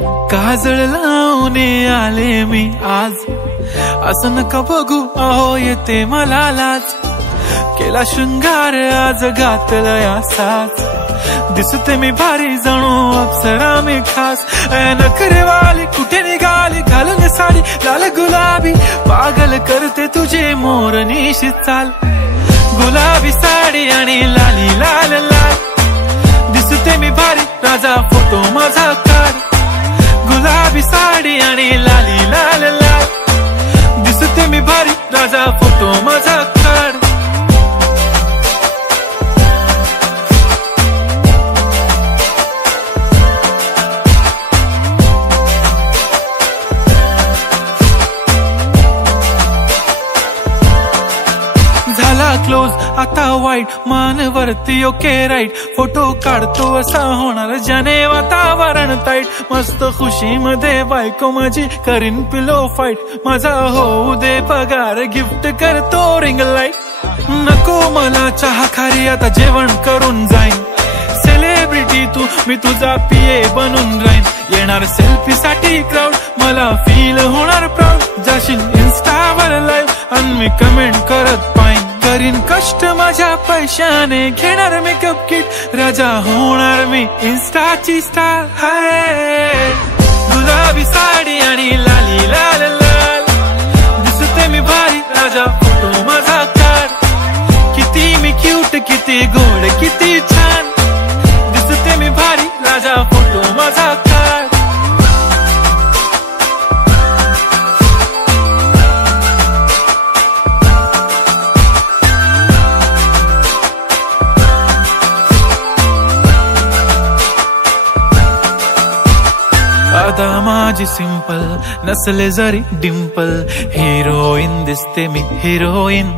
काजळ लावून आले मी आज, असं नका बघू अहो येते मला लाज. केला शृंगार आज घातलया साज, दिसते मी भारी जणू अप्सरा मी खास. नखरेवाली कुठे निघाली घालून साडी लाल गुलाबी, पागल करते तुझे मोरनीशी चाल. गुलाबी साडी आणि लाली लाल लाल, दिसते मी भारी राजा फोटो माझा काढ. गुलाबी साडी आणि लाली लाल लाल, दिसते मी भारी राजा फोटो माझा काढ. झाला क्लोज आता वाईट, मान वरती ओके राईट. फोटो काढतो असा होणार ज्याने वातावरण ताईट. मस्त खुशी मध्ये बायको माझी करीन पिलो फाईट. माझा होऊ दे पगार गिफ्ट करतो रिंग लाईट. नको मला चहा खारी आता जेवण करून जाईन. सेलिब्रिटी तू मी तुझा पिये बनून राहीन. येणार सेल्फी साठी क्राऊड मला फील होणार प्राऊड. जाशील इन्स्टावर लाईव्ह आणि मी कमेंट करत पाईन. करीन कष्ट माझ्या पैशाने घेणार मेकअप किट. राजा होणार मी इन्स्टाची स्टार. हाय गुलाबी साडी आणि लाली लाल लाल, दिसते मी भारी राजा फोटो माझा काढ. किती मी क्यूट किती गोड किती छान, दिसते मी भारी राजा फोटो माझा काढ. आता माझी सिंपल नसले जरी डिंपल, हिरोईन दिसते मी हिरोईन.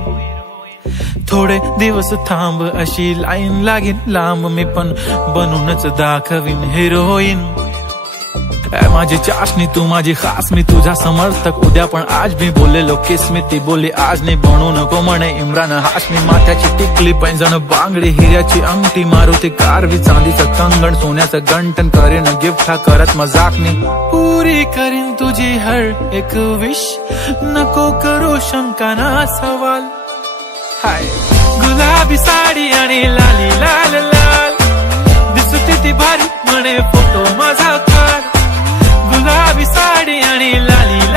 थोडे दिवस थांब अशी लाईन लागेल लांब, मी पण बनूनच दाखवीन हिरोईन. माझी चाशनी तू माझी खास, मी तुझा समर्थक उद्या पण आज. मी बोललेलो किस मी ती बोलली आज नाही. बनू नको म्हणे इम्रान हाशमी. माथ्याची टिकली पैंजण बांगडी हिऱ्याची अंगठी, मारुती कारवी चांदीचं कंगण सोन्याचं गंटन. करेन गिफ्ट हा करत मजाकनी, पुरी करीन तुझी हर एक विश. नको करू शंका ना सवाल. हाय गुलाबी साडी आणि लाली लाल लाल, दिसते ती भारी म्हणे फोटो माझा काढ. गुलाबी साडी आणि लाली